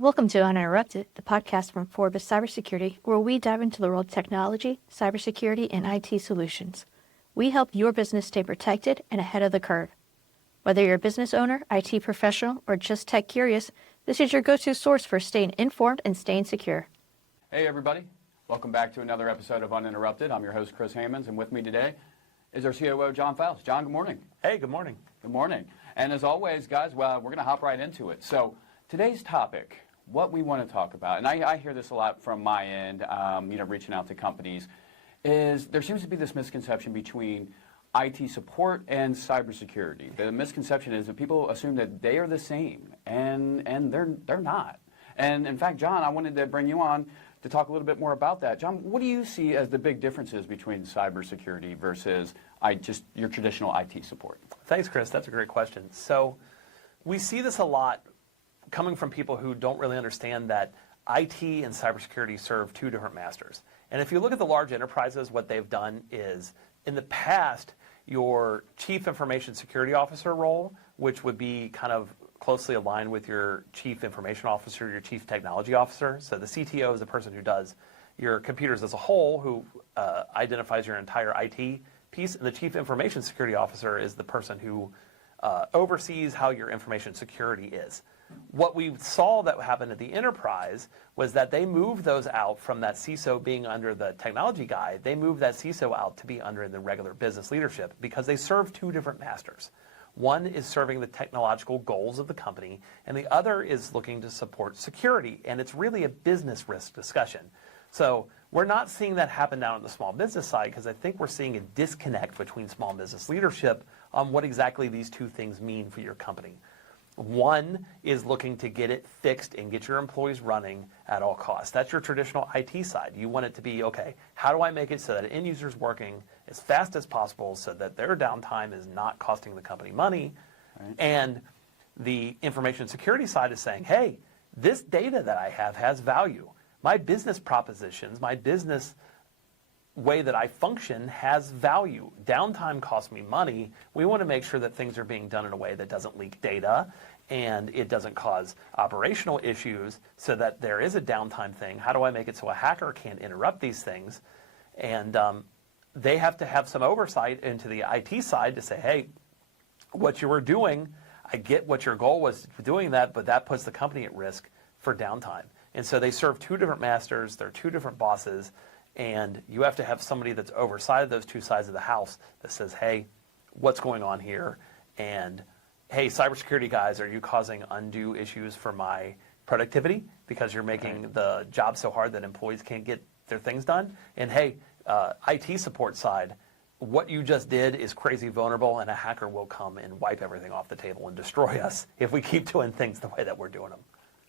Welcome to Uninterrupted, the podcast from Forbes Cybersecurity, where we dive into the world of technology, cybersecurity, and IT solutions. We help your business stay protected and ahead of the curve. Whether you're a business owner, IT professional, or just tech curious, this is your go-to source for staying informed and staying secure. Hey everybody, welcome back to another episode of Uninterrupted. I'm your host Chris Hammonds, and with me today is our COO John Faust. John, good morning. Hey, good morning. Good morning. And as always, guys, well, we're going to hop right into it. So today's topic, what we want to talk about, and I hear this a lot from my end, reaching out to companies, is there seems to be this misconception between IT support and cybersecurity. The misconception is that people assume that they are the same, and they're not. And in fact, John, I wanted to bring you on to talk a little bit more about that. John, what do you see as the big differences between cybersecurity versus just your traditional IT support? Thanks, Chris. That's a great question. So we see this a lot coming from people who don't really understand that IT and cybersecurity serve two different masters. And if you look at the large enterprises, what they've done is, in the past, your chief information security officer role, which would be kind of closely aligned with your chief information officer, your chief technology officer. So the CTO is the person who does your computers as a whole, who identifies your entire IT piece. And the chief information security officer is the person who oversees how your information security is. What we saw that happened at the enterprise was that they moved those out from that CISO being under the technology guy. They moved that CISO out to be under the regular business leadership because they serve two different masters. One is serving the technological goals of the company, and the other is looking to support security, and it's really a business risk discussion. So we're not seeing that happen down on the small business side because I think we're seeing a disconnect between small business leadership on what exactly these two things mean for your company. One is looking to get it fixed and get your employees running at all costs. That's your traditional IT side. You want it to be, okay, how do I make it so that an end user's working as fast as possible so that their downtime is not costing the company money? Right. And the information security side is saying, hey, this data that I have has value. My business propositions, my business way that I function has value. Downtime costs me money. We want to make sure that things are being done in a way that doesn't leak data and it doesn't cause operational issues so that there is a downtime thing. How do I make it so a hacker can't interrupt these things? And they have to have some oversight into the IT side to say, hey, what you were doing, I get what your goal was doing that, but that puts the company at risk for downtime. And so they serve two different masters. They're two different bosses. And you have to have somebody that's oversight of those two sides of the house that says, hey, what's going on here? And, hey, cybersecurity guys, are you causing undue issues for my productivity because you're making the job so hard that employees can't get their things done? And, hey, IT support side, what you just did is crazy vulnerable, and a hacker will come and wipe everything off the table and destroy us if we keep doing things the way that we're doing them.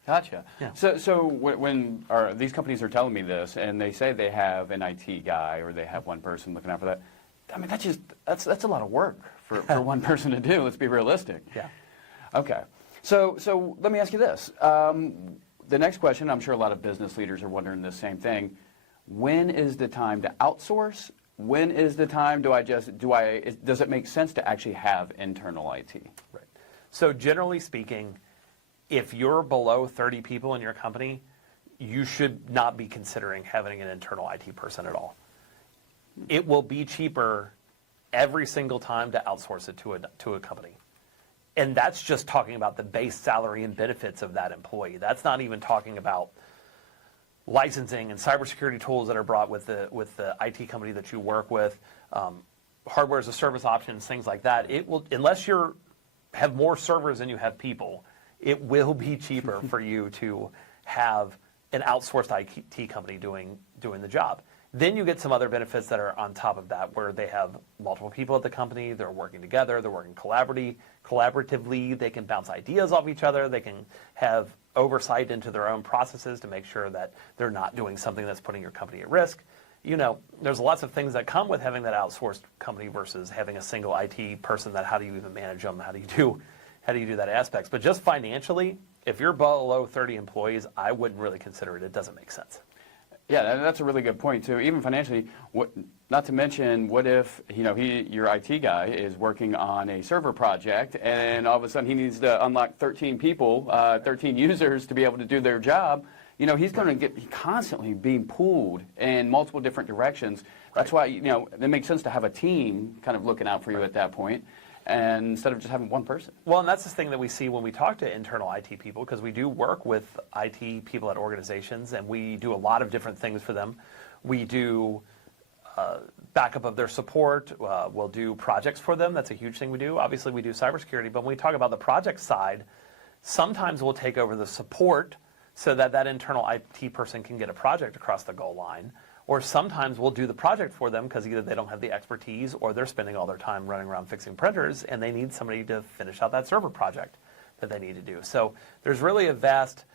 Gotcha. Yeah. So when these companies are telling me this, and they say they have an IT guy or they have one person looking out for that, I mean that's a lot of work for one person to do. Let's be realistic. Yeah. Okay. So let me ask you this. The next question, I'm sure a lot of business leaders are wondering the same thing. When is the time to outsource? When is the time does it make sense to actually have internal IT? Right. So generally speaking, if you're below 30 people in your company, you should not be considering having an internal IT person at all. It will be cheaper every single time to outsource it to a company. And that's just talking about the base salary and benefits of that employee. That's not even talking about licensing and cybersecurity tools that are brought with the IT company that you work with, hardware as a service options, things like that. It will, unless you have more servers than you have people, it will be cheaper for you to have an outsourced IT company doing the job. Then you get some other benefits that are on top of that, where they have multiple people at the company, they're working together, they're working collaboratively, they can bounce ideas off each other, they can have oversight into their own processes to make sure that they're not doing something that's putting your company at risk. You know, there's lots of things that come with having that outsourced company versus having a single IT person. That how do you even manage them? How do you do that aspects? But just financially, if you're below 30 employees, I wouldn't really consider it. It doesn't make sense. Yeah, that's a really good point too. Even financially, not to mention, what if your IT guy is working on a server project, and all of a sudden he needs to unlock 13 people, 13 users to be able to do their job. He's going to get constantly being pulled in multiple different directions. That's why it makes sense to have a team kind of looking out for you at that point, and instead of just having one person. Well, and that's the thing that we see when we talk to internal IT people, because we do work with IT people at organizations, and we do a lot of different things for them. We do backup of their support. We'll do projects for them. That's a huge thing we do. Obviously, we do cybersecurity, but when we talk about the project side, sometimes we'll take over the support so that internal IT person can get a project across the goal line. Or sometimes we'll do the project for them because either they don't have the expertise or they're spending all their time running around fixing printers and they need somebody to finish out that server project that they need to do. So there's really a vast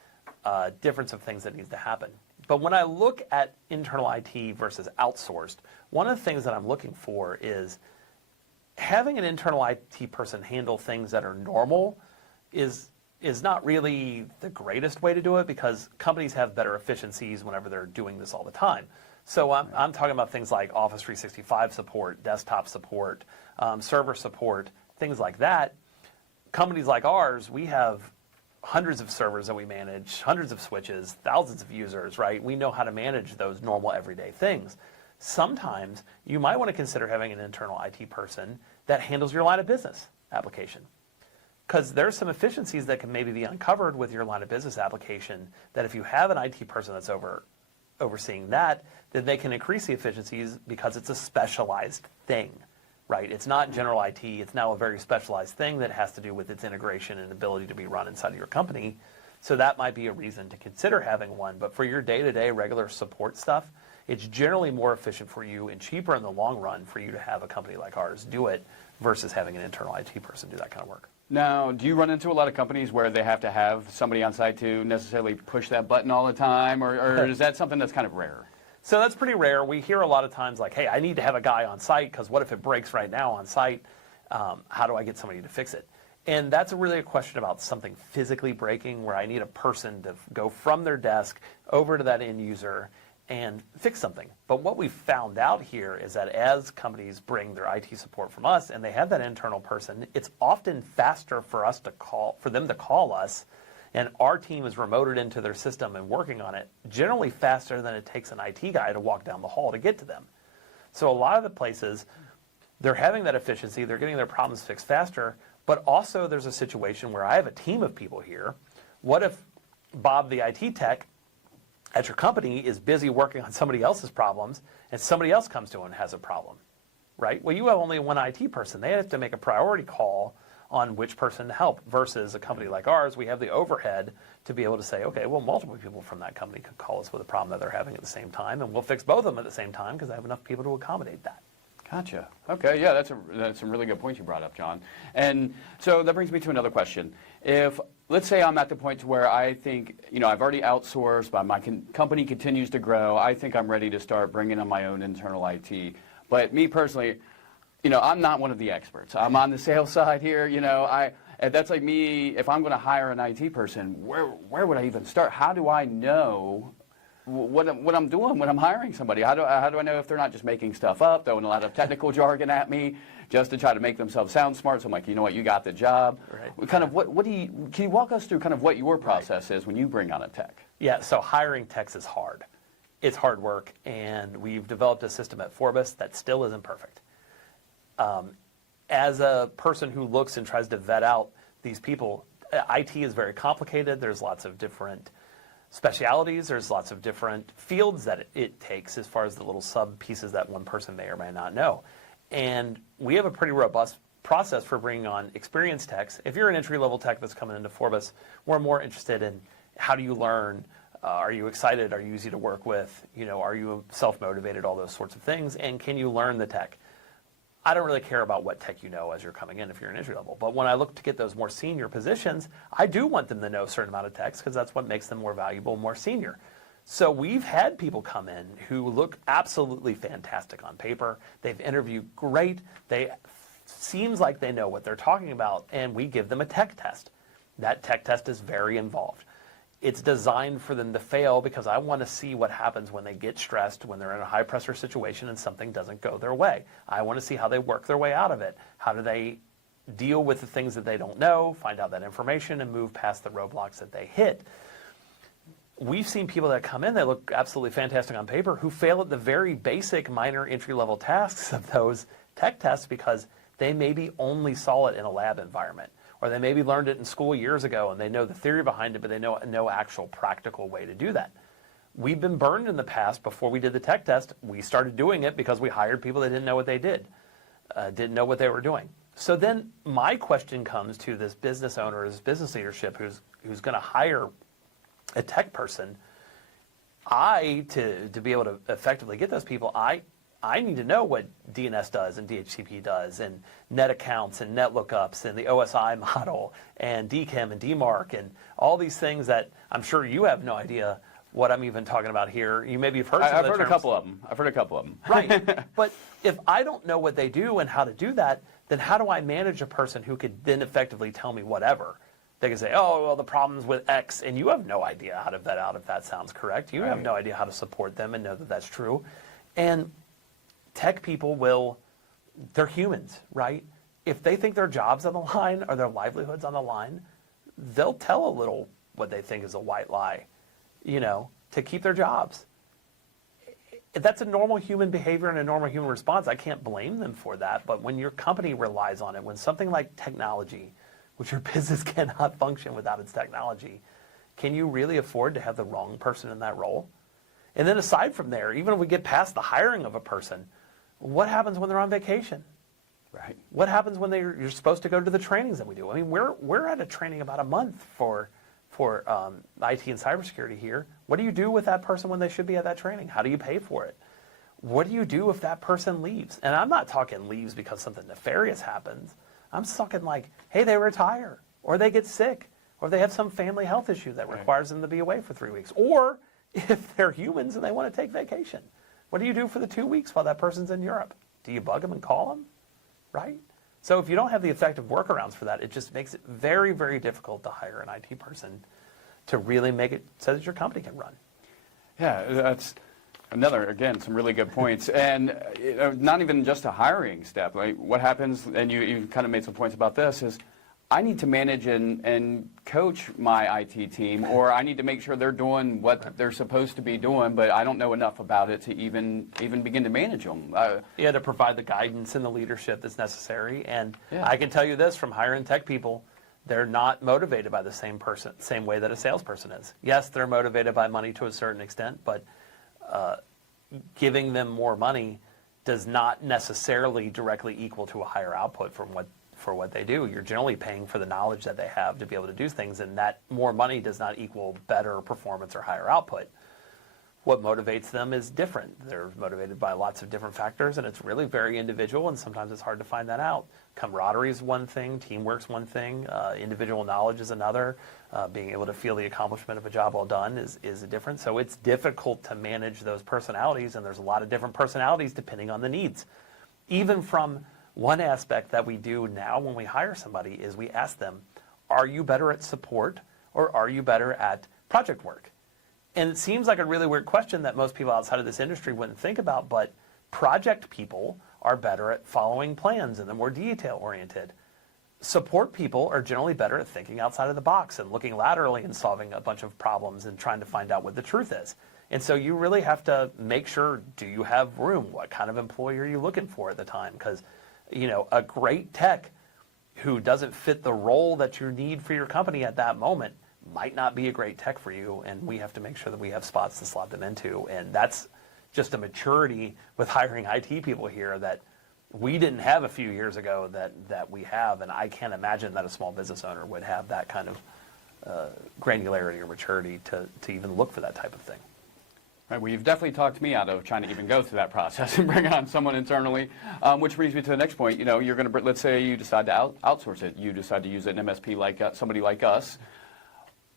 difference of things that needs to happen. But when I look at internal IT versus outsourced, one of the things that I'm looking for is having an internal IT person handle things that are normal is not really the greatest way to do it, because companies have better efficiencies whenever they're doing this all the time. So I'm talking about things like Office 365 support, desktop support, server support, things like that. Companies like ours, we have hundreds of servers that we manage, hundreds of switches, thousands of users, right? We know how to manage those normal everyday things. Sometimes you might want to consider having an internal IT person that handles your line of business application, because there's some efficiencies that can maybe be uncovered with your line of business application that if you have an IT person that's overseeing that, then they can increase the efficiencies because it's a specialized thing, right? It's not general IT. It's now a very specialized thing that has to do with its integration and ability to be run inside of your company. So that might be a reason to consider having one. But for your day-to-day regular support stuff, it's generally more efficient for you and cheaper in the long run for you to have a company like ours do it versus having an internal IT person do that kind of work. Now, do you run into a lot of companies where they have to have somebody on site to necessarily push that button all the time, or is that something that's kind of rare? So that's pretty rare. We hear a lot of times like, hey, I need to have a guy on site because what if it breaks right now on site? How do I get somebody to fix it? And that's really a question about something physically breaking, where I need a person to go from their desk over to that end user and fix something. But what we've found out here is that as companies bring their IT support from us and they have that internal person, it's often faster for them to call us, and our team is remoted into their system and working on it, generally faster than it takes an IT guy to walk down the hall to get to them. So a lot of the places, they're having that efficiency, they're getting their problems fixed faster, but also there's a situation where I have a team of people here. What if Bob, the IT tech, at your company is busy working on somebody else's problems, and somebody else comes to and has a problem, right? Well, you have only one IT person. They have to make a priority call on which person to help, versus a company like ours, we have the overhead to be able to say, okay, well, multiple people from that company could call us with a problem that they're having at the same time, and we'll fix both of them at the same time because I have enough people to accommodate that. Gotcha. Okay, yeah, that's some really good points you brought up, John. And so that brings me to another question. If, let's say I'm at the point to where I think, I've already outsourced, but my company continues to grow, I think I'm ready to start bringing on my own internal IT. But me personally, I'm not one of the experts. I'm on the sales side here, that's like me, if I'm going to hire an IT person, where would I even start? How do I know what I'm doing when I'm hiring somebody? How do I know if they're not just making stuff up, throwing a lot of technical jargon at me just to try to make themselves sound smart? So I'm like, you know what, you got the job. Right. Kind of can you walk us through kind of what your process is when you bring on a tech? Yeah, so hiring techs is hard. It's hard work, and we've developed a system at Forbes that still isn't perfect. As a person who looks and tries to vet out these people, IT is very complicated. There's lots of different specialities. There's lots of different fields that it takes as far as the little sub pieces that one person may or may not know. And we have a pretty robust process for bringing on experienced techs. If you're an entry-level tech that's coming into Forbes, we're more interested in how do you learn? Are you excited? Are you easy to work with? Are you self-motivated? All those sorts of things. And can you learn the tech? I don't really care about what tech you know as you're coming in if you're an entry level. But when I look to get those more senior positions, I do want them to know a certain amount of techs because that's what makes them more valuable, more senior. So we've had people come in who look absolutely fantastic on paper. They've interviewed great. Seems like they know what they're talking about, and we give them a tech test. That tech test is very involved. it's designed for them to fail because I want to see what happens when they get stressed, when they're in a high pressure situation and something doesn't go their way. I want to see how they work their way out of it. How do they deal with the things that they don't know, find out that information, and move past the roadblocks that they hit. We've seen people that come in, they look absolutely fantastic on paper, who fail at the very basic minor entry-level tasks of those tech tests because they maybe only saw it in a lab environment, or they maybe learned it in school years ago and they know the theory behind it, but they know no actual practical way to do that. We've been burned in the past. Before we did the tech test, we started doing it because we hired people that didn't know what they did, didn't know what they were doing. So then my question comes to this business owner, this business leadership who's going to hire a tech person. To be able to effectively get those people, I need to know what DNS does and DHCP does and net accounts and net lookups and the OSI model and DKIM and DMARC and all these things that I'm sure you have no idea what I'm even talking about here. You maybe have heard some of the terms. I've heard a couple of them. Right. But if I don't know what they do and how to do that, then how do I manage a person who could then effectively tell me whatever? They can say, oh, well, the problem's with X, and you have no idea how to vet out if that sounds correct. You have no idea how to support them and know that that's true. And tech people they're humans, right? If they think their job's on the line or their livelihood's on the line, they'll tell a little what they think is a white lie, to keep their jobs. That's a normal human behavior and a normal human response. I can't blame them for that. But when your company relies on it, when something like technology, which your business cannot function without its technology, can you really afford to have the wrong person in that role? And then aside from there, even if we get past the hiring of a person, what happens when they're on vacation? Right. What happens when you're supposed to go to the trainings that we do? I mean, we're at a training about a month for IT and cybersecurity here. What do you do with that person when they should be at that training? How do you pay for it? What do you do if that person leaves? And I'm not talking leaves because something nefarious happens. I'm talking like, hey, they retire, or they get sick, or they have some family health issue that requires them to be away for 3 weeks. Or if they're humans and they want to take vacation, what do you do for the 2 weeks while that person's in Europe? Do you bug them and call them? Right? So if you don't have the effective workarounds for that, it just makes it very, very difficult to hire an IT person to really make it so that your company can run. Yeah, that's again, some really good points. And not even just a hiring step. Like what happens, and you kind of made some points about this, is I need to manage and coach my IT team, or I need to make sure they're doing what they're supposed to be doing, but I don't know enough about it to even begin to manage them. You had to provide the guidance and the leadership that's necessary. And I can tell you this, from hiring tech people, they're not motivated by the same way that a salesperson is. Yes, they're motivated by money to a certain extent, but giving them more money does not necessarily directly equal to a higher output for what they do. You're generally paying for the knowledge that they have to be able to do things, and that more money does not equal better performance or higher output. What motivates them is different. They're motivated by lots of different factors, and it's really very individual, and sometimes it's hard to find that out. Camaraderie is one thing, teamwork's one thing, individual knowledge is another. Being able to feel the accomplishment of a job well done is a different. So it's difficult to manage those personalities, and there's a lot of different personalities depending on the needs. Even from one aspect that we do now when we hire somebody is we ask them, are you better at support or are you better at project work? And it seems like a really weird question that most people outside of this industry wouldn't think about, but project people are better at following plans and they're more detail-oriented. Support people are generally better at thinking outside of the box and looking laterally and solving a bunch of problems and trying to find out what the truth is. And so you really have to make sure, do you have room? What kind of employee are you looking for at the time? Because, a great tech who doesn't fit the role that you need for your company at that moment might not be a great tech for you, and we have to make sure that we have spots to slot them into. And that's just a maturity with hiring IT people here that we didn't have a few years ago that we have, and I can't imagine that a small business owner would have that kind of granularity or maturity to even look for that type of thing. Right, well, you've definitely talked me out of trying to even go through that process and bring on someone internally, which brings me to the next point. You're going to, let's say you decide to outsource it. You decide to use an MSP like somebody like us.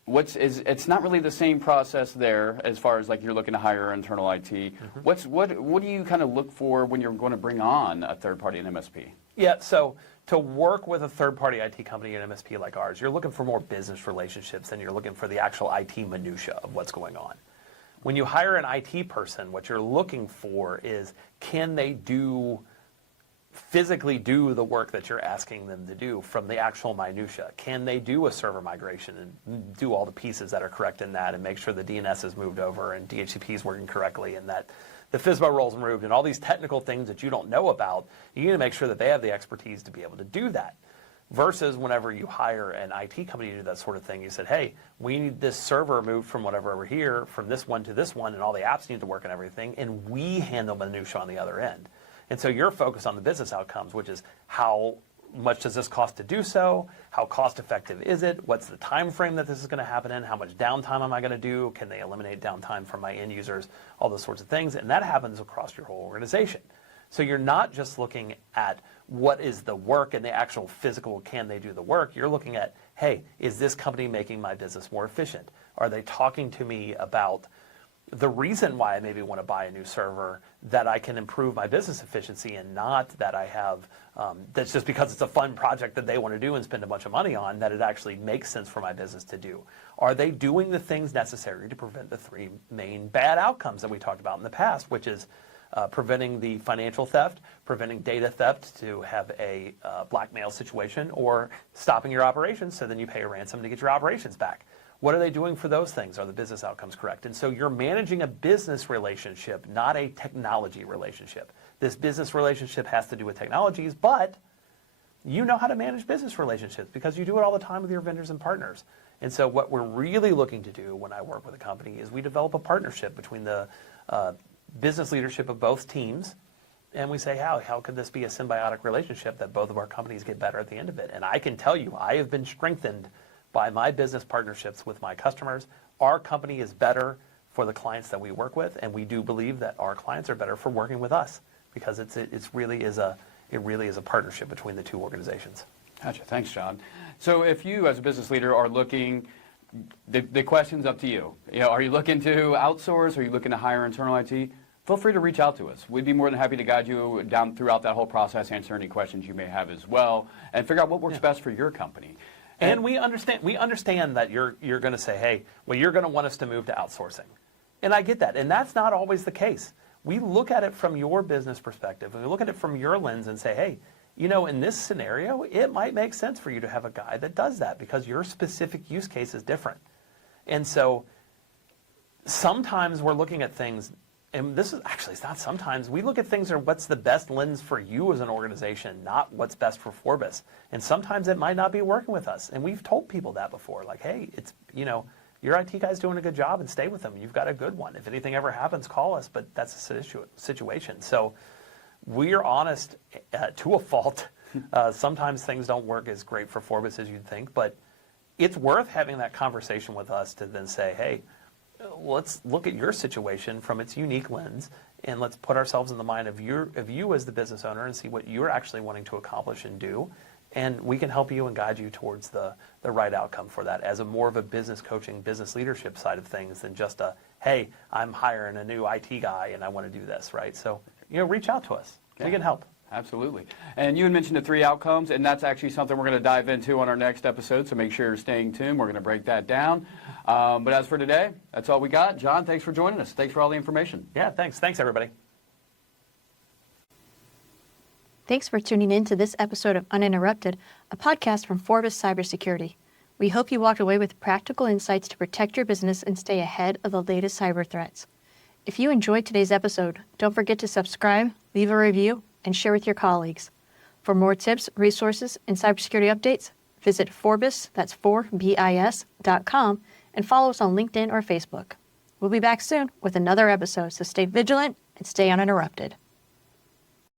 It's not really the same process there as far as like you're looking to hire internal IT. What do you kind of look for when you're going to bring on a third party, an MSP? Yeah, so to work with a third-party IT company, an MSP like ours, you're looking for more business relationships than you're looking for the actual IT minutia of what's going on. When you hire an IT person, what you're looking for is, can they physically do the work that you're asking them to do from the actual minutia? Can they do a server migration and do all the pieces that are correct in that and make sure the DNS is moved over and DHCP is working correctly and that the FSBA roles moved and all these technical things that you don't know about? You need to make sure that they have the expertise to be able to do that. Versus whenever you hire an IT company to do that sort of thing, you said, hey, we need this server moved from whatever over here, from this one to this one, and all the apps need to work and everything, and we handle minutia on the other end. And so you're focused on the business outcomes, which is how much does this cost to do so? How cost effective is it? What's the time frame that this is going to happen in? How much downtime am I going to do? Can they eliminate downtime from my end users? All those sorts of things. And that happens across your whole organization. So you're not just looking at what is the work and the actual physical, can they do the work? You're looking at, hey, is this company making my business more efficient? Are they talking to me about the reason why I maybe want to buy a new server, that I can improve my business efficiency, and not that I have, that's just because it's a fun project that they want to do and spend a bunch of money on, that it actually makes sense for my business to do? Are they doing the things necessary to prevent the three main bad outcomes that we talked about in the past, which is preventing the financial theft, preventing data theft to have a blackmail situation, or stopping your operations so then you pay a ransom to get your operations back? What are they doing for those things? Are the business outcomes correct? And so you're managing a business relationship, not a technology relationship. This business relationship has to do with technologies, but you know how to manage business relationships because you do it all the time with your vendors and partners. And so what we're really looking to do when I work with a company is we develop a partnership between the business leadership of both teams, and we say, how could this be a symbiotic relationship that both of our companies get better at the end of it? And I can tell you, I have been strengthened by my business partnerships with my customers. Our company is better for the clients that we work with, and we do believe that our clients are better for working with us because it really is a partnership between the two organizations. Gotcha. Thanks, John. So if you as a business leader are looking, the question's up to you. Are you looking to outsource? Are you looking to hire internal IT? Feel free to reach out to us. We'd be more than happy to guide you down throughout that whole process, answer any questions you may have as well, and figure out what works best for your company. And we understand that you're going to say, hey, well, you're going to want us to move to outsourcing. And I get that. And that's not always the case. We look at it from your business perspective, and we look at it from your lens and say, hey, in this scenario, it might make sense for you to have a guy that does that because your specific use case is different. And so sometimes we're looking at things, and this is actually, it's not sometimes, we look at things are what's the best lens for you as an organization, not what's best for Forbes. And sometimes it might not be working with us. And we've told people that before, like, hey, it's, your IT guy's doing a good job and stay with them. You've got a good one. If anything ever happens, call us, but that's a situation. So we're honest to a fault. Sometimes things don't work as great for Forbes as you'd think, but it's worth having that conversation with us to then say, hey, let's look at your situation from its unique lens, and let's put ourselves in the mind of you as the business owner and see what you're actually wanting to accomplish and do. And we can help you and guide you towards the right outcome for that as more of a business coaching, business leadership side of things than just hey, I'm hiring a new IT guy and I want to do this, right? So, reach out to us. Yeah. We can help. Absolutely. And you had mentioned the 3 outcomes, and that's actually something we're going to dive into on our next episode, so make sure you're staying tuned. We're going to break that down. But as for today, that's all we got. John, thanks for joining us. Thanks for all the information. Yeah, thanks. Thanks, everybody. Thanks for tuning in to this episode of Uninterrupted, a podcast from Forbes Cybersecurity. We hope you walked away with practical insights to protect your business and stay ahead of the latest cyber threats. If you enjoyed today's episode, don't forget to subscribe, leave a review, and share with your colleagues. For more tips, resources, and cybersecurity updates, visit Forbes, that's 4bis.com, and follow us on LinkedIn or Facebook. We'll be back soon with another episode, so stay vigilant and stay uninterrupted.